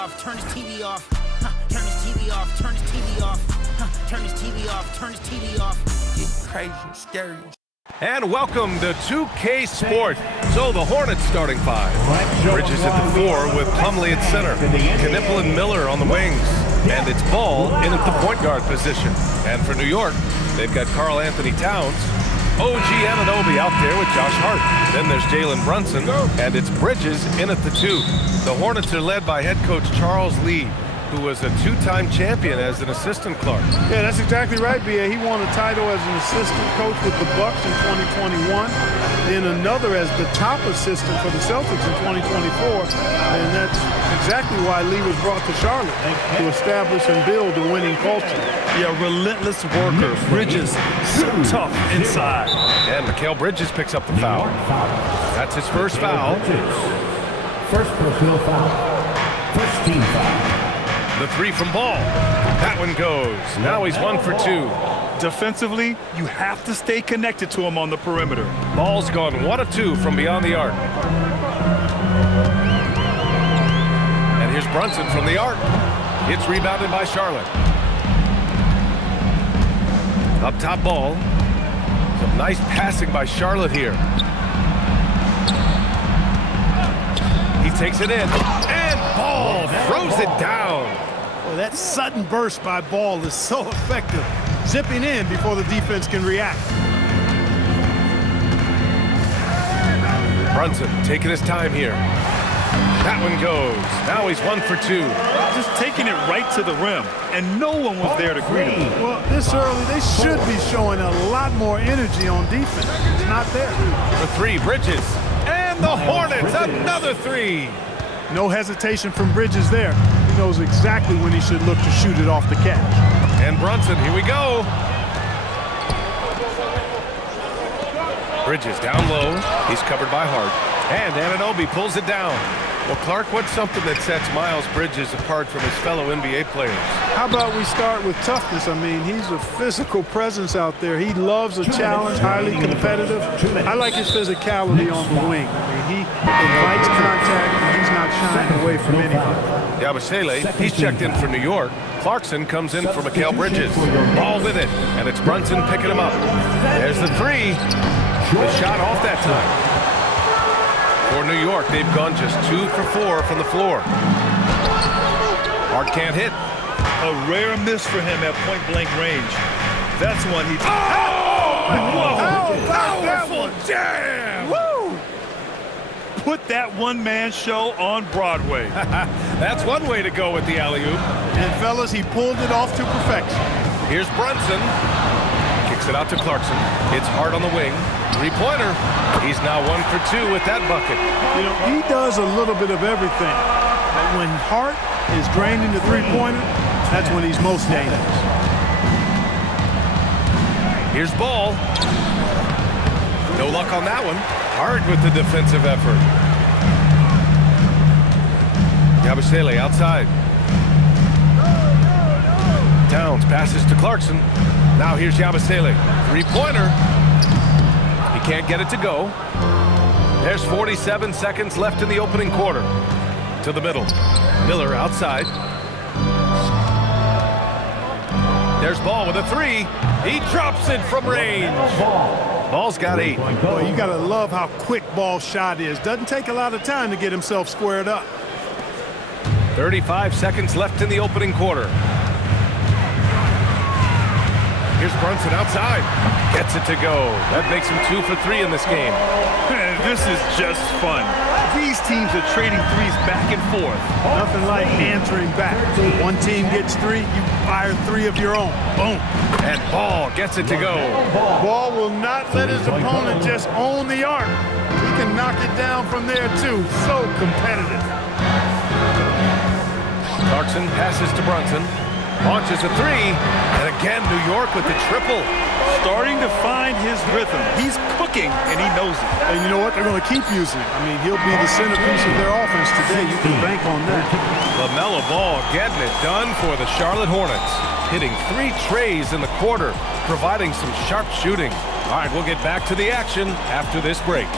off, turn his TV off. Turn his TV off, turn his TV off. Turn his TV off, turn his TV off. Getting crazy, scary. And welcome to 2K Sport. So the Hornets starting five. Bridges at the 4 with Plumlee at center. Knipple and Miller on the wings. And it's Ball in at the point guard position. And for New York, they've got Karl Anthony Towns. OG Anunoby out there with Josh Hart. Then there's Jalen Brunson, and it's Bridges in at the 2. The Hornets are led by head coach Charles Lee, who was a two-time champion as an assistant, Clark. Yeah, that's exactly right, B.A. He won a title as an assistant coach with the Bucks in 2021, then another as the top assistant for the Celtics in 2024, and that's exactly why Lee was brought to Charlotte, to establish and build a winning culture. Yeah, relentless worker. Bridges, so tough inside. And Mikal Bridges picks up the foul. That's his first foul. First personal foul. First team foul. The 3 from Ball. That one goes. Now he's 1 for 2. Defensively, you have to stay connected to him on the perimeter. Ball's gone 1 of 2 from beyond the arc. And here's Brunson from the arc. It's rebounded by Charlotte. Up top, Ball. Some nice passing by Charlotte here. He takes it in. And Ball throws it down. Well, that sudden burst by Ball is so effective, zipping in before the defense can react. Brunson taking his time here. That one goes. Now he's 1 for 2. Just taking it right to the rim, and no one was there to greet him. Well, this early, they should be showing a lot more energy on defense. It's not there. The 3, Bridges. And the Hornets, another 3. No hesitation from Bridges there. He knows exactly when he should look to shoot it off the catch. And Brunson, here we go. Bridges down low. He's covered by Hart. And Anunoby pulls it down. Well, Clark, what's something that sets Miles Bridges apart from his fellow NBA players? How about we start with toughness? I mean, he's a physical presence out there. He loves a challenge, highly competitive. I like his physicality on the wing. I mean, he invites contact, and he's not shying away from anything. Yabusele, he's checked in for New York. Clarkson comes in for Mikal Bridges. Ball with it, and it's Brunson picking him up. There's the 3. The shot off that time. For New York, they've gone just 2 for 4 from the floor. Hart can't hit. A rare miss for him at point-blank range. That's one he... Powerful jam! Woo! Put that one-man show on Broadway. That's one way to go with the alley-oop. And, fellas, he pulled it off to perfection. Here's Brunson. Kicks it out to Clarkson. It's Hart on the wing. 3-pointer. He's now 1 for 2 with that bucket. You know, he does a little bit of everything. But when Hart is draining the 3-pointer, that's when he's most dangerous. Here's Ball. No luck on that one. Hart with the defensive effort. Yabusele outside. Towns passes to Clarkson. Now here's Yabusele. 3-pointer. He can't get it to go. There's 47 seconds left in the opening quarter. To the middle. Miller outside. There's Ball with a 3. He drops it from range. Ball's got 8. Boy, you gotta love how quick Ball's shot is. Doesn't take a lot of time to get himself squared up. 35 seconds left in the opening quarter. Here's Brunson outside. Gets it to go. That makes him 2 for 3 in this game. This is just fun. These teams are trading threes back and forth. Nothing like answering back. One team gets 3, you fire 3 of your own. Boom. And Ball gets it to go. Ball will not let his opponent just own the arc. He can knock it down from there, too. So competitive. Clarkson passes to Brunson. Launches a 3. And again, New York with the triple. Starting to find his rhythm. He's cooking, and he knows it. And you know what? They're going to keep using it. I mean, he'll be the centerpiece of their offense today. You can bank on that. LaMelo Ball getting it done for the Charlotte Hornets. Hitting 3 trays in the quarter, providing some sharp shooting. All right, we'll get back to the action after this break.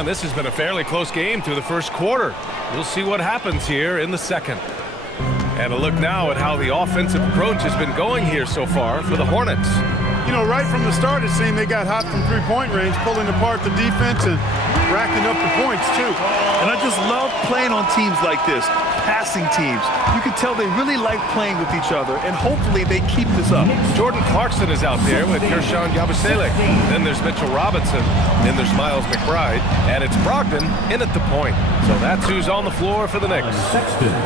And this has been a fairly close game through the first quarter. We'll see what happens here in the second. And a look now at how the offensive approach has been going here so far for the Hornets. You know, right from the start, it seemed they got hot from three-point range, pulling apart the defense and racking up the points, too. And I just love playing on teams like this, passing teams. You can tell they really like playing with each other, and hopefully they keep this up. Jordan Clarkson is out there with Kershawn Yabusele. Then there's Mitchell Robinson. Then there's Miles McBride. And it's Brogdon in at the point. So that's who's on the floor for the Knicks.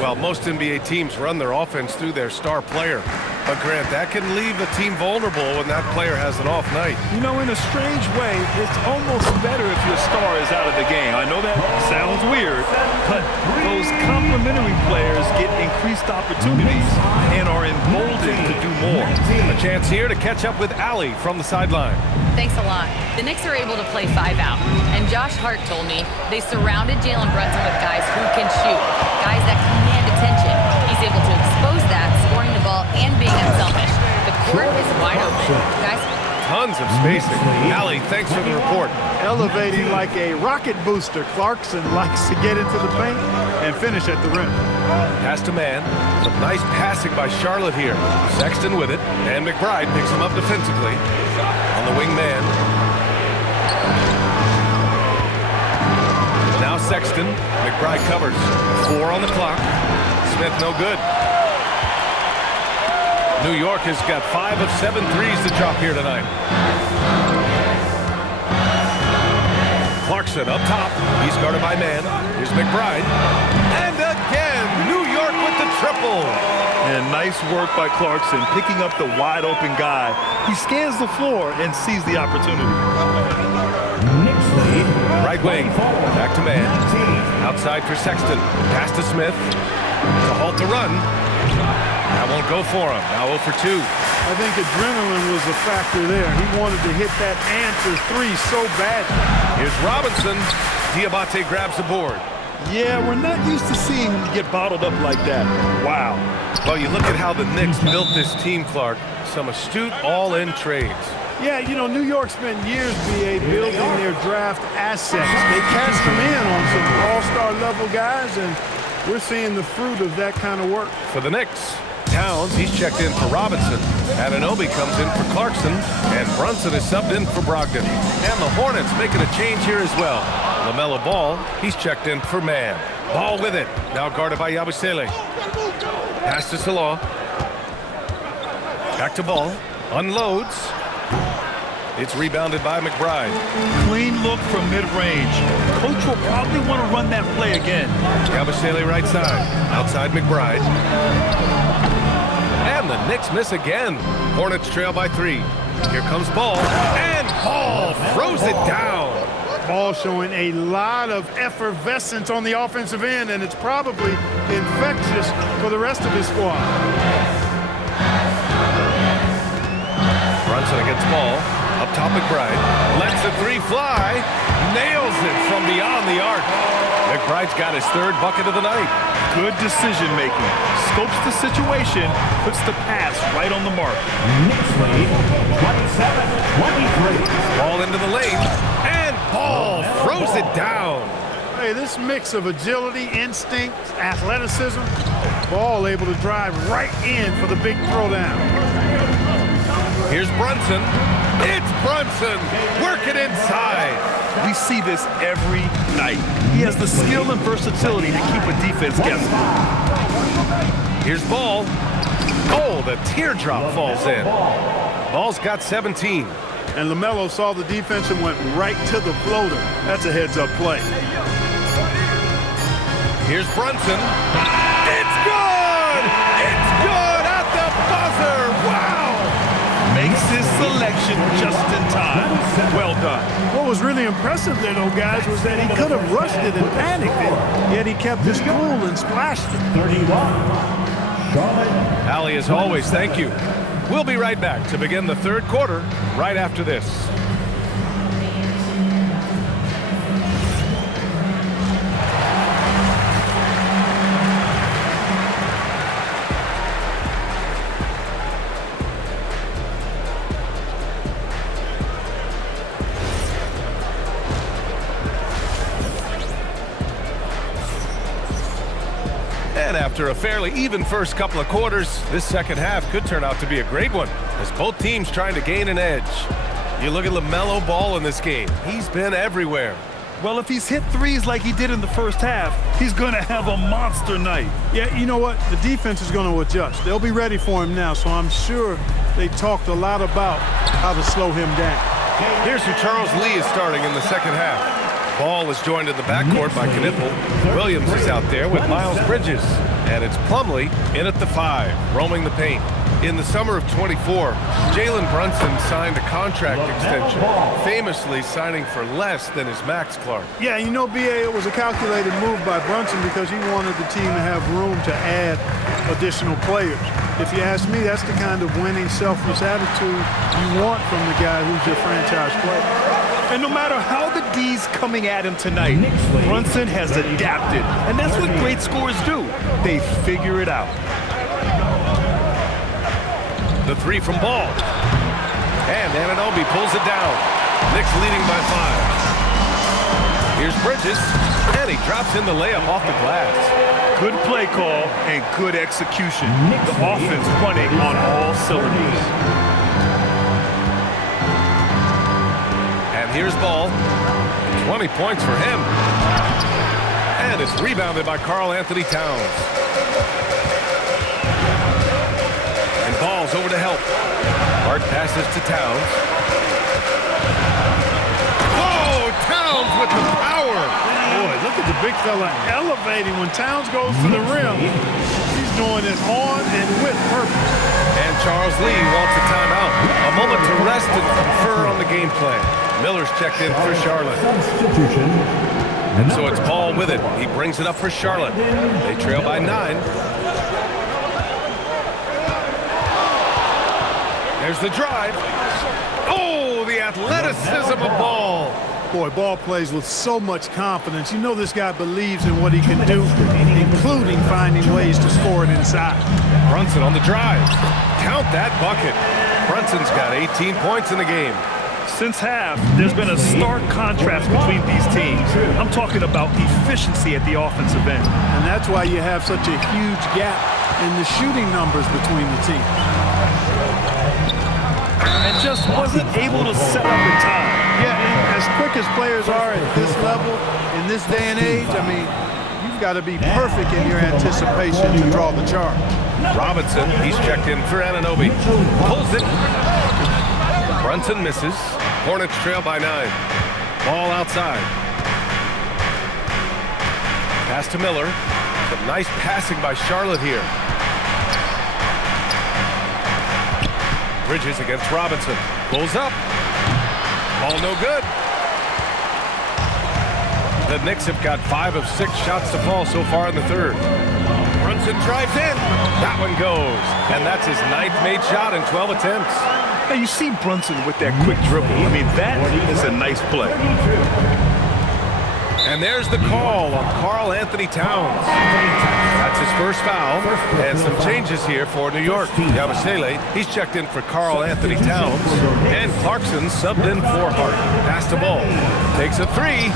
Well, most NBA teams run their offense through their star player. But Grant, that can leave a team vulnerable when that player has an off night. You know, in a strange way, it's almost better if your star is out of the game. I know that sounds weird, but those complementary players get increased opportunities and are emboldened to do more. A chance here to catch up with Allie from the sideline. Thanks a lot. The Knicks are able to play 5 out, and Josh Hart told me they surrounded Jalen Brunson with guys who can shoot, guys that command attention. He's able to expose that, scoring the ball and being unselfish. The court is wide open. Guys, tons of spacing. Allie, thanks for the report. Elevating like a rocket booster, Clarkson likes to get into the paint and finish at the rim. Pass to man. Some nice passing by Charlotte here. Sexton with it, and McBride picks him up defensively. On the wing man. Now Sexton. McBride covers. 4 on the clock. Smith no good. New York has got 5 of 7 threes to drop here tonight. Clarkson up top. He's guarded by man. Here's McBride. And again, New York with the triple. And nice work by Clarkson, picking up the wide open guy. He scans the floor and sees the opportunity. Right wing. Back to man. Outside for Sexton. Pass to Smith. To halt the run. That won't go for him. Now 0 for 2. I think adrenaline was a factor there. He wanted to hit that answer 3 so bad. Here's Robinson. Diabate grabs the board. Yeah, we're not used to seeing him get bottled up like that. Wow. Well, you look at how the Knicks built this team, Clark. Some astute all-in trades. Yeah, you know, New York spent years, B.A., building their draft assets. They cashed them in on some all-star level guys, and we're seeing the fruit of that kind of work. For the Knicks, Towns, he's checked in for Robinson. Anunoby comes in for Clarkson, and Brunson is subbed in for Brogdon. And the Hornets making a change here as well. LaMelo Ball, he's checked in for man. Ball with it, now guarded by Yabusele. Pass to Salah. Back to Ball, unloads. It's rebounded by McBride. Clean look from mid-range. Coach will probably want to run that play again. Yabusele right side, outside McBride. And the Knicks miss again. Hornets trail by 3. Here comes Ball, and Ball throws it down. Ball showing a lot of effervescence on the offensive end, and it's probably infectious for the rest of his squad. Brunson against Ball. Up top McBride. Lets the 3 fly. Nails it from beyond the arc. McBride's got his 3rd bucket of the night. Good decision making. Scopes the situation, puts the pass right on the mark. Knicks lead 27-23. Ball into the lane. And Ball throws it down. Hey, this mix of agility, instinct, athleticism, Ball able to drive right in for the big throwdown. Here's Brunson. It's Brunson working inside. We see this every night. He has the skill and versatility to keep a defense guessing. Here's Ball. Oh, the teardrop falls in. Ball's got 17. And LaMelo saw the defense and went right to the floater. That's a heads-up play. Here's Brunson. It's good! It's good at the buzzer! Wow! Makes his selection just in time. Well done. What was really impressive there, though, guys, was that he could have rushed it and panicked it, yet he kept his cool and splashed it. 31. Charlotte. Allie, as always, thank you. We'll be right back to begin the 3rd quarter right after this. And after a fairly even first couple of quarters, this second half could turn out to be a great one, as both teams trying to gain an edge. You look at LaMelo Ball in this game. He's been everywhere. Well, if he's hit threes like he did in the first half, he's going to have a monster night. Yeah, you know what? The defense is going to adjust. They'll be ready for him now, so I'm sure they talked a lot about how to slow him down. Here's who Charles Lee is starting in the second half. Ball is joined in the backcourt by Knipple. Williams is out there with Miles Bridges. And it's Plumlee in at the 5, roaming the paint. In the summer of 24, Jalen Brunson signed a contract extension, famously signing for less than his max, Clark. Yeah, you know, BA, it was a calculated move by Brunson because he wanted the team to have room to add additional players. If you ask me, that's the kind of winning, selfless attitude you want from the guy who's your franchise player. And no matter how the D's coming at him tonight, Brunson has adapted. And that's what great scorers do. They figure it out. The 3 from Ball. And Anunoby pulls it down. Knicks leading by 5. Here's Bridges. And he drops in the layup off the glass. Good play call and good execution. The offense running on all cylinders. And here's Ball. 20 points for him. And it's rebounded by Karl Anthony Towns. And Ball's over to help. Hart passes to Towns. Oh, Towns with the power. Boy, look at the big fella elevating when Towns goes to the rim. He's doing it on and with purpose. And Charles Lee wants a timeout. A moment to rest and confer on the game plan. Miller's checked in for Charlotte. Substitution. So it's Ball with it. He brings it up for Charlotte. They trail by 9. There's the drive. Oh, the athleticism of Ball. Boy, Ball plays with so much confidence. You know this guy believes in what he can do, including finding ways to score it inside. Brunson on the drive. Count that bucket. Brunson's got 18 points in the game. Since half, there's been a stark contrast between these teams. I'm talking about efficiency at the offensive end. And that's why you have such a huge gap in the shooting numbers between the teams. And just wasn't able to set up in time. Yeah, and as quick as players are at this level, in this day and age, I mean, you've got to be perfect in your anticipation to draw the charge. Robinson, he's checked in for Anunoby. Pulls it. Brunson misses. Hornets trail by 9. Ball outside. Pass to Miller. Some nice passing by Charlotte here. Bridges against Robinson. Pulls up. Ball no good. The Knicks have got 5 of 6 shots to fall so far in the third. Brunson drives in. That one goes. And that's his 9th made shot in 12 attempts. Now you see Brunson with that quick dribble. I mean, that is a nice play. And there's the call on Karl Anthony Towns. That's his first foul. And some changes here for New York. Yabusele, he's checked in for Karl Anthony Towns. And Clarkson subbed in for Hart. Pass to Ball. Takes a 3.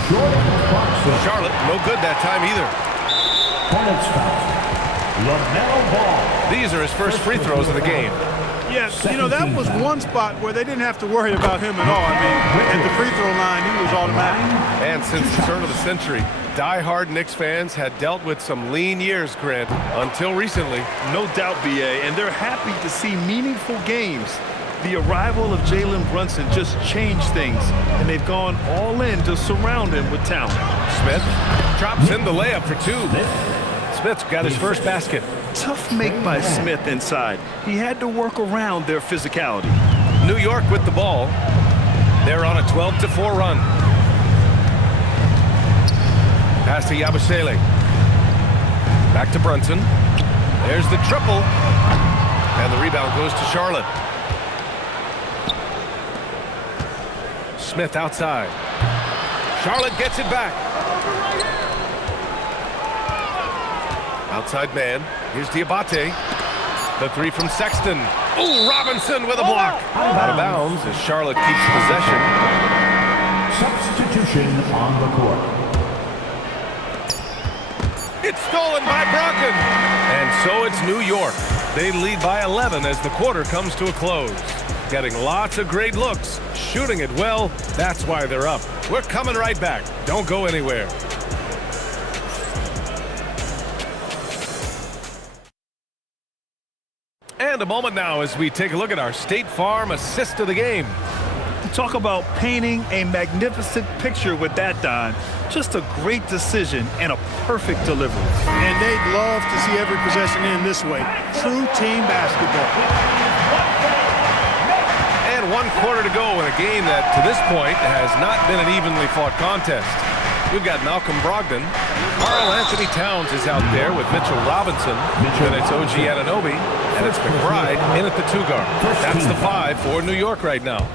Charlotte, no good that time either. Hornets foul. LaMelo Ball. These are his first free throws of the game. Yes, you know, that was one spot where they didn't have to worry about him at all. I mean, at the free throw line, he was automatic. And since the turn of the century, die-hard Knicks fans had dealt with some lean years, Grant, until recently. No doubt, BA, and they're happy to see meaningful games. The arrival of Jalen Brunson just changed things, and they've gone all in to surround him with talent. Smith drops in the layup for 2. Smith's got his first basket. Tough make by Smith inside. He had to work around their physicality. New York with the ball. They're on a 12-4 run. Pass to Yabusele. Back to Brunson. There's the triple. And the rebound goes to Charlotte. Smith outside. Charlotte gets it back. Outside man. Here's Diabate. The 3 from Sexton. Oh, Robinson with a block. Out of bounds as Charlotte keeps possession. Substitution on the court. It's stolen by Brogdon. And so it's New York. They lead by 11 as the quarter comes to a close. Getting lots of great looks, shooting it well. That's why they're up. We're coming right back. Don't go anywhere. And a moment now as we take a look at our State Farm assist of the game. Talk about painting a magnificent picture with that, Don. Just a great decision and a perfect delivery. And they'd love to see every possession end this way. True team basketball. And 1 quarter to go in a game that, to this point, has not been an evenly fought contest. We've got Malcolm Brogdon. Karl Anthony Towns is out there with Mitchell Robinson. Then it's OG Anunoby. And it's McBride in at the 2-guard. That's the 5 for New York right now.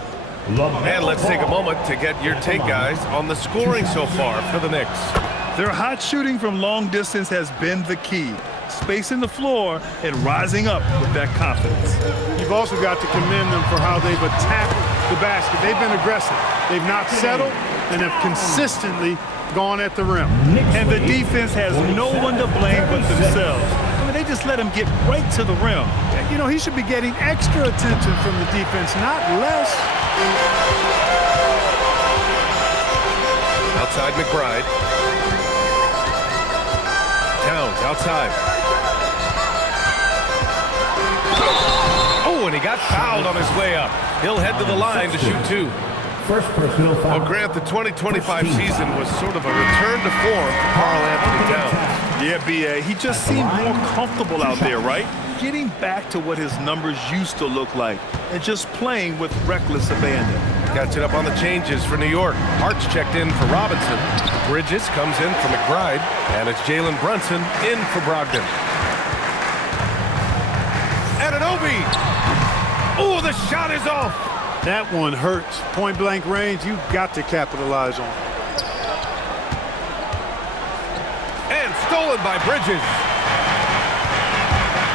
And let's take a moment to get your take, guys, on the scoring so far for the Knicks. Their hot shooting from long distance has been the key. Spacing the floor and rising up with that confidence. You've also got to commend them for how they've attacked the basket. They've been aggressive. They've not settled and have consistently gone at the rim. And the defense has no one to blame but themselves. I mean, they just let him get right to the rim. You know, he should be getting extra attention from the defense, not less. Outside McBride. Towns outside. Oh, and he got fouled on his way up. He'll head to the line to shoot 2. First personal foul. Well, Grant, the 2025 season was sort of a return to form for Karl Anthony Towns. Yeah, B.A., he just seemed more comfortable out there, right? Getting back to what his numbers used to look like and just playing with reckless abandon. Catching up on the changes for New York. Hart's checked in for Robinson. Bridges comes in for McBride. And it's Jalen Brunson in for Brogdon. Anunoby! Oh, the shot is off! That one hurts. Point-blank range, you've got to capitalize on. And stolen by Bridges.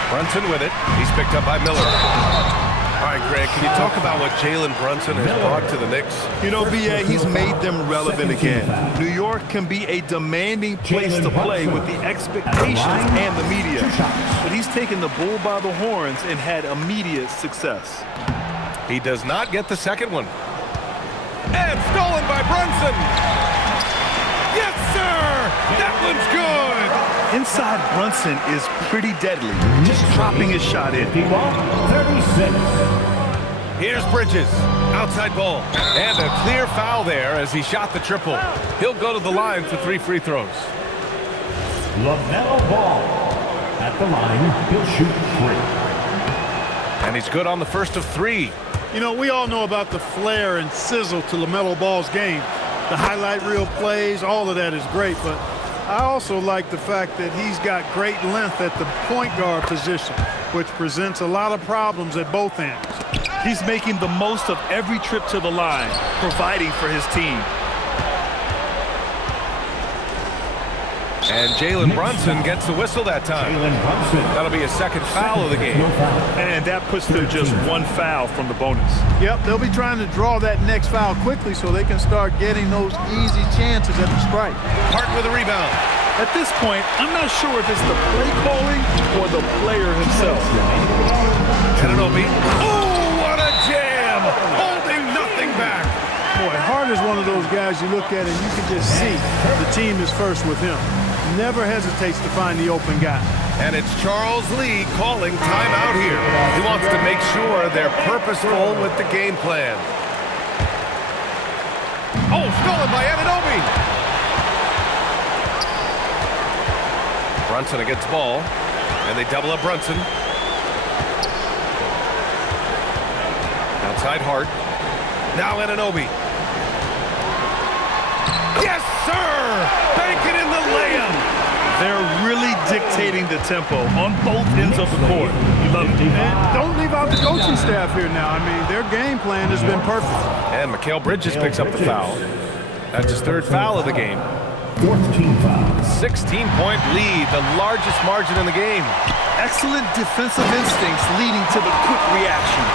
Brunson with it. He's picked up by Miller. All right, Greg, can you talk about what Jalen Brunson has brought to the Knicks? You know, B.A., he's made them relevant again. New York can be a demanding place to play with the expectations and the media. But he's taken the bull by the horns and had immediate success. He does not get the second one. And stolen by Brunson. Yes, sir! That one's good! Inside Brunson is pretty deadly, just dropping his shot in. 36. Here's Bridges. Outside ball. And a clear foul there as he shot the triple. He'll go to the line for 3 free throws. LaMelo Ball. At the line, he'll shoot 3. And he's good on the first of 3. You know, we all know about the flair and sizzle to LaMelo Ball's game. The highlight reel plays, all of that is great, but I also like the fact that he's got great length at the point guard position, which presents a lot of problems at both ends. He's making the most of every trip to the line, providing for his team. And Jalen Brunson gets the whistle that time. That'll be his second foul of the game. And that puts them just 1 foul from the bonus. Yep, they'll be trying to draw that next foul quickly so they can start getting those easy chances at the strike. Hart with a rebound. At this point, I'm not sure if it's the play calling or the player himself. Anunoby. Oh, what a jam! Holding nothing back. Boy, Hart is one of those guys you look at and you can just see the team is first with him. Never hesitates to find the open guy. And it's Charles Lee calling timeout here. He wants to make sure they're purposeful with the game plan. Oh, stolen by Anunoby. Brunson against ball. And they double up Brunson. Outside Hart. Now Anunoby. Yes, sir! Bank it in the layup. They're really dictating the tempo on both ends of the court. You love it. And don't leave out the coaching staff here now. I mean, their game plan has been perfect. And Mikal Bridges picks up the foul. That's his 3rd foul of the game. 14 fouls. 16-point lead, the largest margin in the game. Excellent defensive instincts leading to the quick reaction.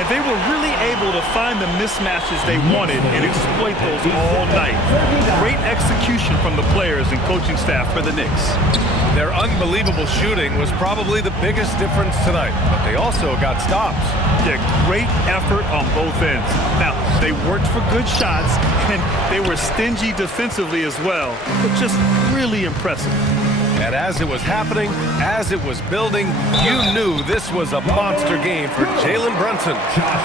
And they were really able to find the mismatches they wanted and exploit those all night. Great execution from the players and coaching staff for the Knicks. Their unbelievable shooting was probably the biggest difference tonight, but they also got stops. Yeah, great effort on both ends. Now, they worked for good shots, and they were stingy defensively as well, but just really impressive. And as it was happening, as it was building, you knew this was a monster game for Jalen Brunson.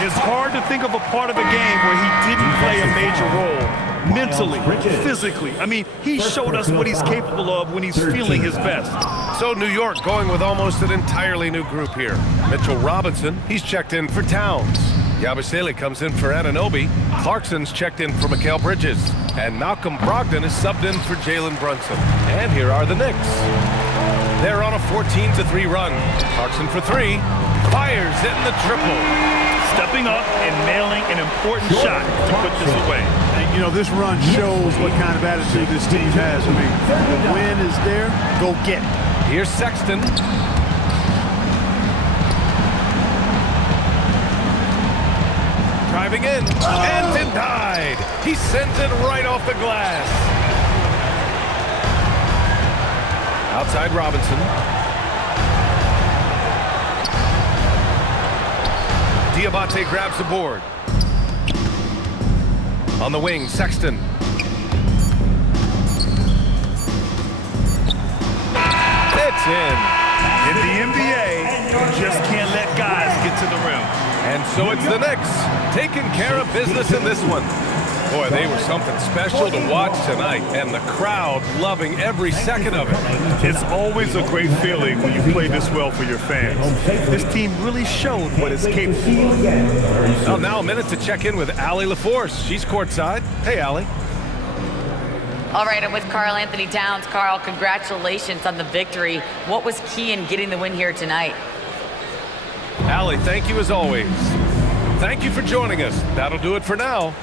It's hard to think of a part of the game where he didn't play a major role. Mentally, physically. I mean, he showed us what he's capable of when he's feeling his best. So New York going with almost an entirely new group here. Mitchell Robinson, he's checked in for Towns. Yabusele comes in for Anunoby. Clarkson's checked in for Mikal Bridges. And Malcolm Brogdon is subbed in for Jalen Brunson. And here are the Knicks. They're on a 14-3 run. Clarkson for three. Fires in the triple. Stepping up and nailing an important shot to put this away. And, you know, this run shows what kind of attitude this team has. I mean, the win is there, go get it. Here's Sexton. Driving in, and denied. He sends it right off the glass. Outside Robinson. Diabate grabs the board. On the wing, Sexton. It's in. In the NBA, you just can't let guys get to the rim. And so it's the Knicks taking care of business in this one. Boy, they were something special to watch tonight, and the crowd loving every second of it. It's always a great feeling when you play this well for your fans. This team really showed what it's capable of. Well, now a minute to check in with Allie LaForce. She's courtside. Hey, Allie. All right, I'm with Karl Anthony Towns. Karl, congratulations on the victory. What was key in getting the win here tonight? Allie, thank you as always. Thank you for joining us. That'll do it for now.